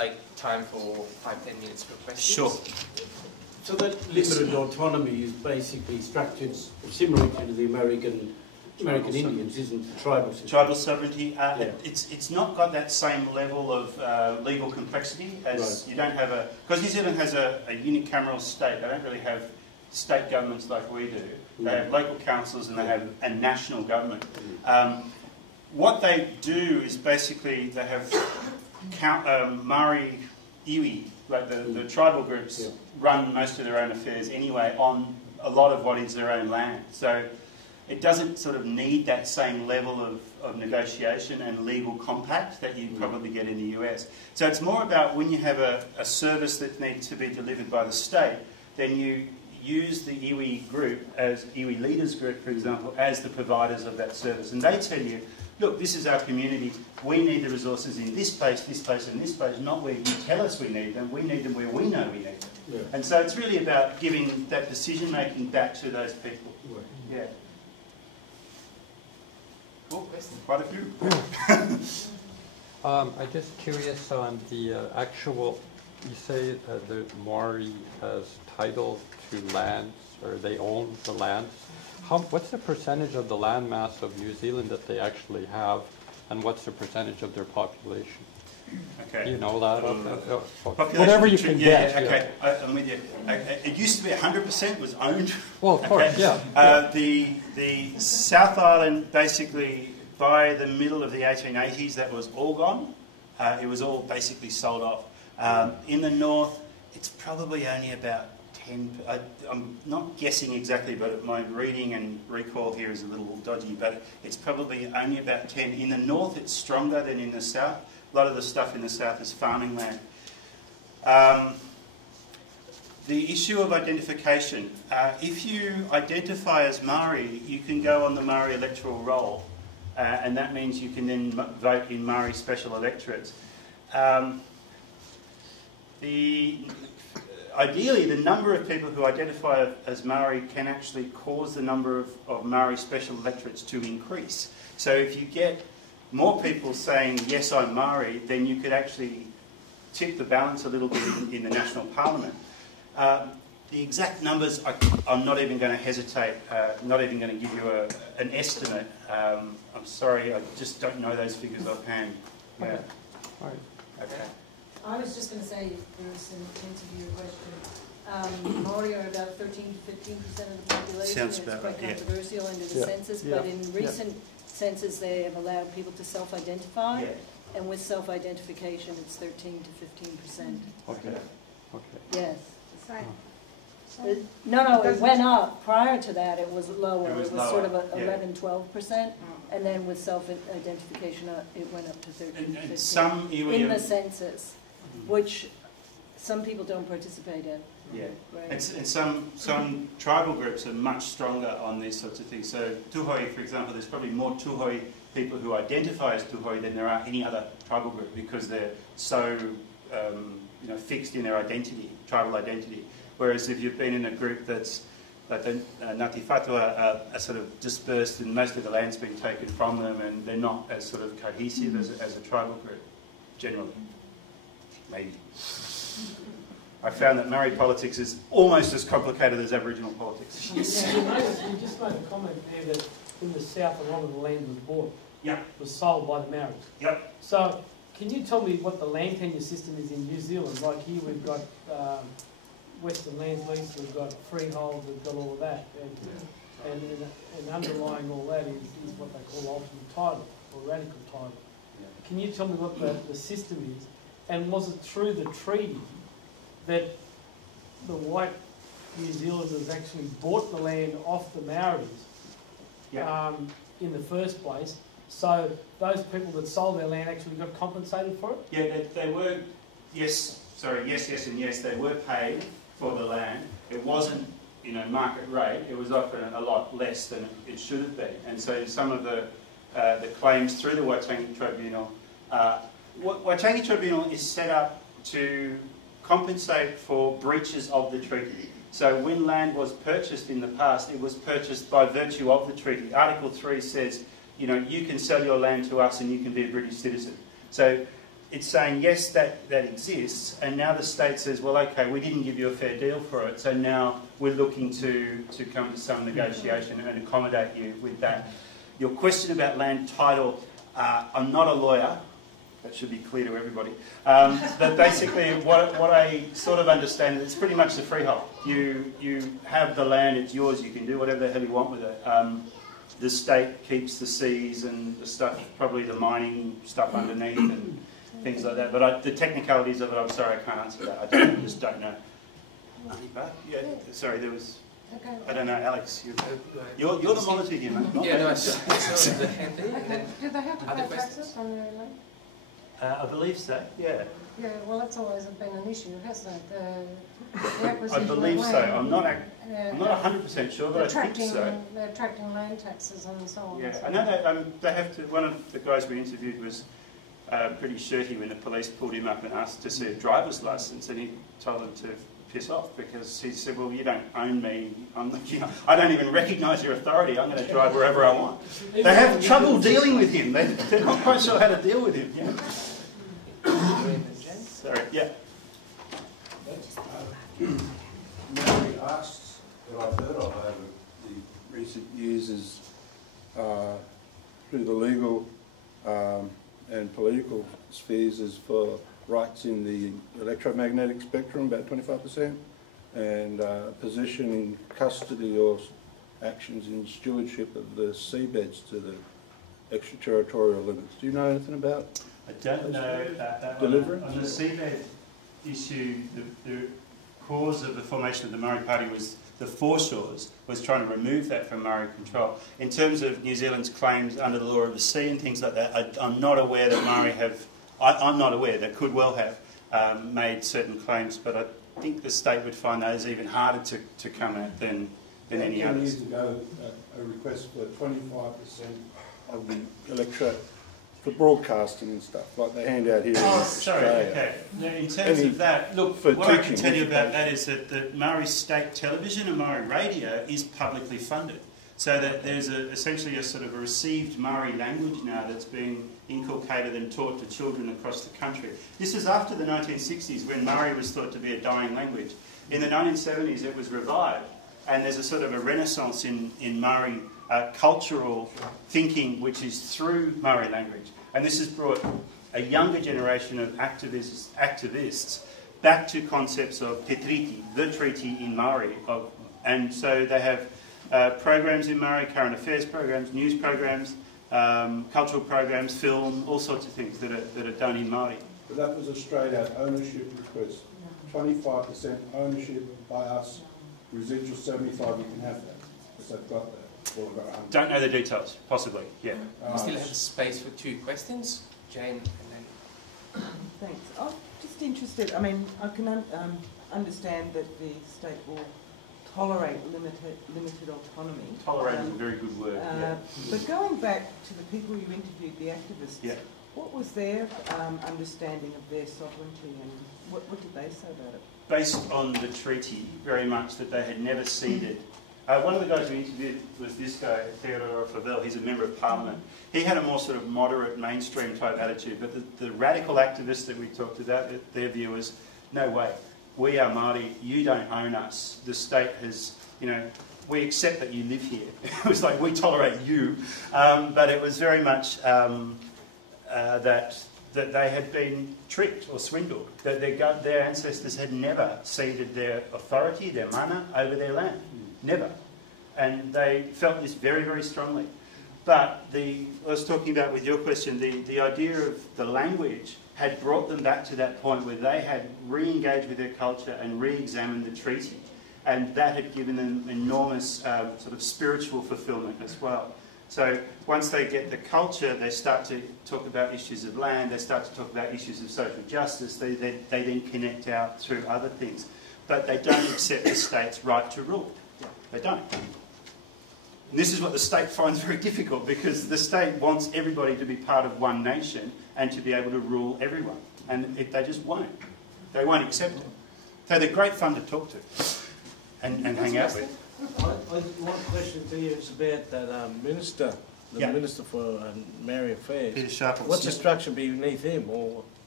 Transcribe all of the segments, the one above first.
like time for 5-10 minutes for questions? Sure. So that limited autonomy is basically structured similarly to the American Indians, isn't it? Tribal system. Tribal sovereignty. Yeah. It's not got that same level of legal complexity as right. You don't have because New Zealand has a unicameral state. They don't really have state governments like we do. They have local councils and they have a national government. What they do is basically they have Maori iwi, like the tribal groups, run most of their own affairs anyway on a lot of what is their own land. So it doesn't sort of need that same level of negotiation and legal compact that you probably get in the US. So it's more about when you have a service that needs to be delivered by the state, then you use the iwi group, as iwi leaders group, for example, as the providers of that service. And they tell you, look, this is our community, we need the resources in this place, and this place, not where you tell us we need them, we need them where we know we need them. Yeah. And so it's really about giving that decision-making back to those people. Right. Yeah. Oh, quite a few. I'm just curious on the actual, you say the Maori has title to lands, or they own the lands. What's the percentage of the land mass of New Zealand that they actually have, and what's the percentage of their population? Okay. Do you know that? Whatever you can get. Okay, I'm with you. It used to be 100% was owned. Well, of course, yeah. The South Island, basically, by the middle of the 1880s, that was all gone. It was all basically sold off. In the north, it's probably only about 10. I'm not guessing exactly, but my reading and recall here is a little dodgy, but it's probably only about 10. In the north, it's stronger than in the south. A lot of the stuff in the south is farming land. The issue of identification. If you identify as Maori, you can go on the Maori electoral roll, and that means you can then vote in Maori special electorates. Ideally, the number of people who identify as Maori can actually cause the number of Maori special electorates to increase. So if you get more people saying, yes, I'm Maori, then you could actually tip the balance a little bit in the National Parliament. The exact numbers, I'm not even going to hesitate, not even going to give you an estimate. I'm sorry, I just don't know those figures offhand. Yeah. Okay. All right. Okay. I was just going to say, Bruce, in answer to your question, Maori are about 13 to 15% of the population. Sounds it's about quite right, controversial under the census, but in recent census they have allowed people to self-identify, and with self-identification it's 13 to 15%. Okay. Okay. Yes. Sorry. No, it went up. Prior to that, it was lower. It was sort of lower, 11, 12%, and then with self-identification, it went up to 13, And 15 some in the census, which some people don't participate in. Yeah, Right. and some tribal groups are much stronger on these sorts of things. So Tuhoi, for example, there's probably more Tuhoi people who identify as Tuhoi than there are any other tribal group because they're so fixed in their identity, tribal identity. Whereas if you've been in a group that's like the Ngāti Whātua are sort of dispersed and most of the land's been taken from them and they're not as sort of cohesive as a tribal group, generally. Maybe. I found that Maori politics is almost as complicated as Aboriginal politics. You just made a comment there that in the south a lot of the land was bought. Yep. Was sold by the Maoris. Yep. So can you tell me what the land tenure system is in New Zealand? Like here we've got Western Lands Lease, we've got freehold, we've got all of that. And underlying all that is what they call ultimate title or radical title. Yeah. Can you tell me what the system is? And was it through the treaty that the white New Zealanders actually bought the land off the Maoris in the first place? So those people that sold their land actually got compensated for it? Yeah, they were, yes, and yes, they were paid for the land. It wasn't, market rate. It was often a lot less than it should have been. And so some of the claims through the Waitangi Tribunal, Waitangi Tribunal is set up to compensate for breaches of the treaty. So when land was purchased in the past, it was purchased by virtue of the treaty. Article 3 says, you can sell your land to us and you can be a British citizen. So it's saying, yes, that exists, and now the state says, well, okay, we didn't give you a fair deal for it, so now we're looking to come to some negotiation and accommodate you with that. Your question about land title, I'm not a lawyer, that should be clear to everybody, but basically what I sort of understand is it's pretty much the freehold. You have the land, it's yours, you can do whatever the hell you want with it. The state keeps the seas and the stuff, probably the mining stuff underneath and things like that. But the technicalities of it, I'm sorry, I can't answer that. I just don't know. Yeah, sorry, there was... I don't know, Alex, you're the monitor here, mate. Yeah, no, it's the handy. Okay. Do they have to pay taxes on their land? I believe so, yeah. Yeah, well, that's always been an issue, hasn't it? The acquisition I believe of so. land, I'm not 100% sure, but I think so. They're attracting land taxes and so on. Yeah, I know they have to. One of the guys we interviewed was pretty shirty when the police pulled him up and asked to see a driver's license, and he told them to piss off because he said, "Well, you don't own me. I don't even recognise your authority. I'm going to drive wherever I want." They have trouble dealing with him. They're not quite sure how to deal with him. Yeah. Sorry. Yeah. Many asks that I've heard of over the recent years is through the legal and political spheres is for rights in the electromagnetic spectrum, about 25%, and position in custody or actions in stewardship of the seabeds to the extraterritorial limits. Do you know anything about? I don't know about that. Deliverance? On the seabed issue, the cause of the formation of the Maori Party was the foreshores, was trying to remove that from Maori control. In terms of New Zealand's claims under the law of the sea and things like that, I'm not aware that Maori have, I'm not aware, that could well have made certain claims, but I think the state would find those even harder to come at than any 10 others. years ago, a request for 25% of the electorate for broadcasting and stuff, like they hand out here in Sorry, Australia. okay. Now, in terms of that, look, for what I can teaching tell you about education. that is that the Maori state television and Maori radio is publicly funded. So that there's essentially a sort of a received Maori language now that's being inculcated and taught to children across the country. This is after the 1960s when Maori was thought to be a dying language. In the 1970s it was revived, and there's a sort of a renaissance in Maori cultural thinking which is through Maori language. And this has brought a younger generation of activists back to concepts of te treaty, the treaty in Maori. And so they have programs in Maori, current affairs programs, news programs, cultural programs, film, all sorts of things that are done in Maori. But that was a straight out ownership request. 25% ownership by us, residual 75, you can have that, because they've got that. Or they've got 100. Don't know the details, possibly, yeah. We still have space for 2 questions. Jane, and then... Thanks. I'm just interested, I mean, I can understand that the state will tolerate limited autonomy. Tolerate is a very good word, yeah. But going back to the people you interviewed, the activists, Yeah. what was their understanding of their sovereignty, and what did they say about it? Based on the treaty, very much that they had never ceded. One of the guys we interviewed was this guy, Theodore Favel. He's a member of Parliament. He had a more sort of moderate, mainstream type attitude, but the radical activists that we talked about, their view was, no way, we are Māori, you don't own us. The state has, we accept that you live here. It was like, we tolerate you, but it was very much that they had been tricked or swindled, that their ancestors had never ceded their authority, their mana, over their land. Never. And they felt this very, very strongly. But I was talking about with your question, the idea of the language had brought them back to that point where they had re-engaged with their culture and re-examined the treaty. And that had given them enormous sort of spiritual fulfilment as well. So once they get the culture, they start to talk about issues of land, they start to talk about issues of social justice, they then connect out through other things. But they don't accept the state's right to rule. They don't. And this is what the state finds very difficult, because the state wants everybody to be part of one nation and to be able to rule everyone. And they just won't. They won't accept it. So they're great fun to talk to and hang out with. One question to you is about that minister, the Minister for Maori Affairs. Peter Sharples. What's the structure beneath him, or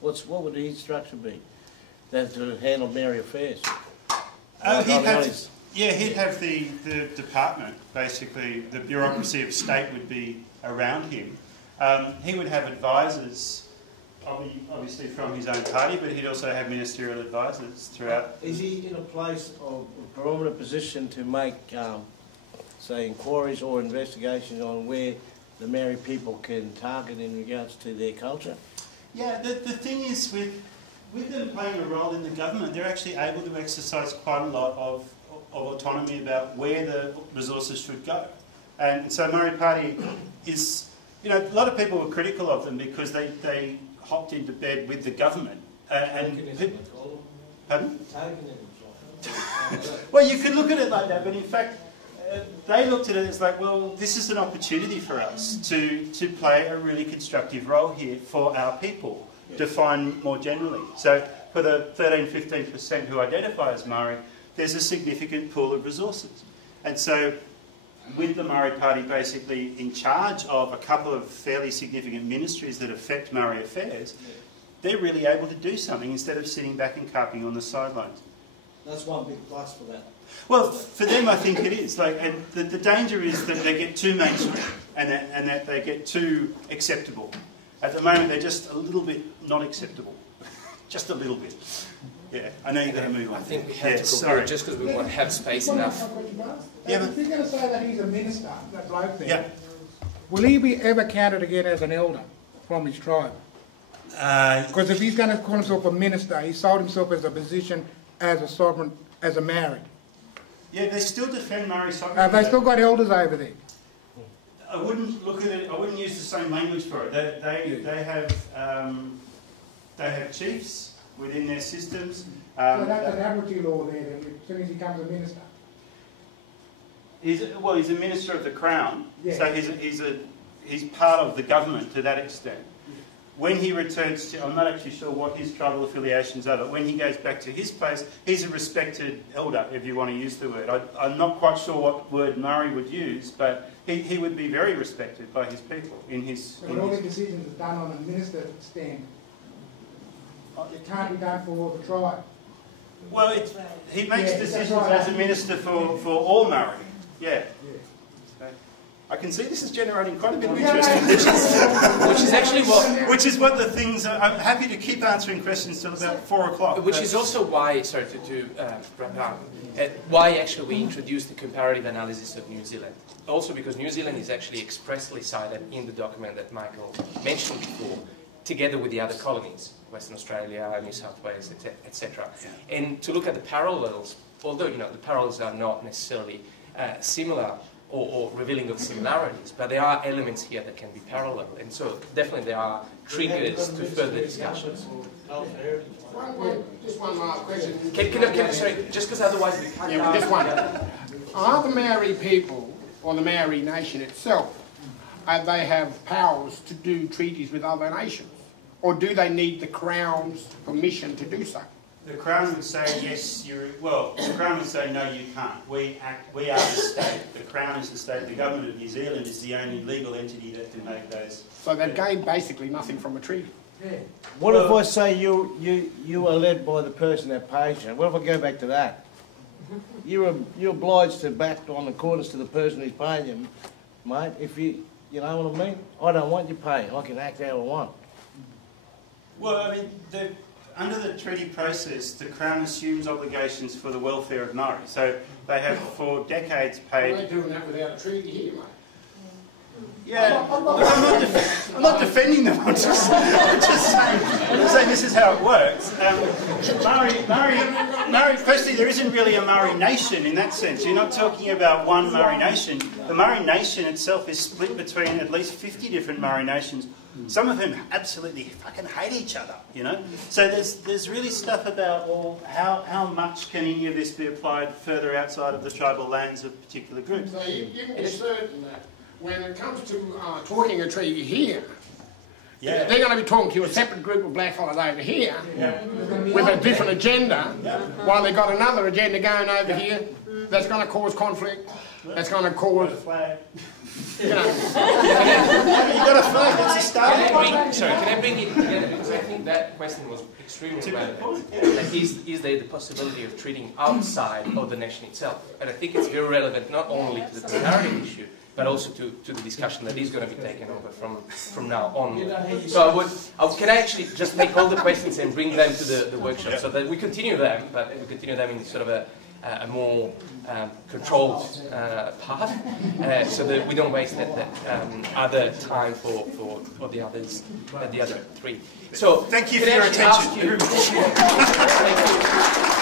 What would his structure be? Then to handle Maori affairs? He'd have the department, basically. The bureaucracy of state would be around him. He would have advisors, obviously from his own party, but he'd also have ministerial advisors throughout. Is he in a place of a barometer position to make, say, inquiries or investigations on where the Maori people can target in regards to their culture? Yeah, the thing is with them playing a role in the government, they're actually able to exercise quite a lot of autonomy about where the resources should go. And so Maori Party is, a lot of people were critical of them because they hopped into bed with the government. Pardon? Well, you could look at it like that, but in fact, they looked at it as like, well, this is an opportunity for us to play a really constructive role here for our people, defined more generally. So for the 13–15% who identify as Maori, there's a significant pool of resources. And so with the Maori Party basically in charge of a couple of fairly significant ministries that affect Maori affairs, they're really able to do something instead of sitting back and carping on the sidelines. That's one big plus for that. Well, for them I think it is. And the danger is that they get too mainstream and that they get too acceptable. At the moment they're just a little bit not acceptable. Just a little bit. Yeah, I know you've got to move on. I think we have to conclude just because we want to have space enough. Yeah, if you're going to say that he's a minister, that bloke there, yeah. Will he be ever counted again as an elder from his tribe? Because if he's going to call himself a minister, he sold himself as a position as a sovereign, as a Maori. Yeah, they still defend Maori sovereignty. Have they still got elders over there? I wouldn't look at it. I wouldn't use the same language for it. They have chiefs within their systems. So that's an Aboriginal law there. That as soon as he becomes a minister. He's a minister of the Crown. Yeah. So he's part of the government to that extent. When he returns to, I'm not actually sure what his tribal affiliations are, but when he goes back to his place, he's a respected elder, if you want to use the word. I'm not quite sure what word Maori would use, but he would be very respected by his people in his... But all the decisions are done on a minister stand. It can't be done for the tribe. Well, he makes decisions as a minister for all Maori. Yeah. I can see this is generating quite a bit of interest, which is what the things are. I'm happy to keep answering questions till about 4 o'clock. Which is also why, sorry to wrap up, why actually we introduced the comparative analysis of New Zealand. Also because New Zealand is actually expressly cited in the document that Michael mentioned before, together with the other colonies, Western Australia, New South Wales, etc. Yeah. And to look at the parallels, although the parallels are not necessarily similar or revealing of similarities, but there are elements here that can be parallel, and so definitely there are triggers to further discussions. Just one last question. Sorry, just because otherwise we can't... Yeah, just one. Are the Maori people, or the Maori nation itself, they have powers to do treaties with other nations? Or do they need the Crown's permission to do so? The Crown would say yes. The Crown would say no, you can't. We are the state. The Crown is the state. The government of New Zealand is the only legal entity that can make those. So they've gained basically nothing from a treaty. Yeah. What if I say you are led by the person that pays you? What if I go back to that? You're obliged to back on accordance to the person who's paying you, mate. If you know what I mean? I don't want you paying. I can act how I want. Well, I mean, under the treaty process, the Crown assumes obligations for the welfare of Maori. So they have for decades paid... Well, they're doing that without a treaty here, mate. Yeah, I'm not defending them. I'm just saying this is how it works. Maori, firstly, there isn't really a Maori nation in that sense. You're not talking about one Maori nation. The Maori nation itself is split between at least 50 different Maori nations, some of whom absolutely fucking hate each other, So there's really stuff about how much can any of this be applied further outside of the tribal lands of particular groups. So you can be certain that when it comes to talking a treaty here, they're going to be talking to a separate group of blackfellas over here with a different agenda, while they've got another agenda going over here that's going to cause conflict, that's going to cause You know. You got a flag, that's a start. Can I bring it together? Because I think that question was extremely relevant. Like, is there the possibility of treating outside of the nation itself? And I think it's very relevant not only to the comparative issue, but also to the discussion that is going to be taken over from now on. So can I actually just take all the questions and bring them to the workshop so that we continue them, but we continue them in sort of a more controlled path, so that we don't waste that other time for the others, the other three. So thank you for your attention. Thank you.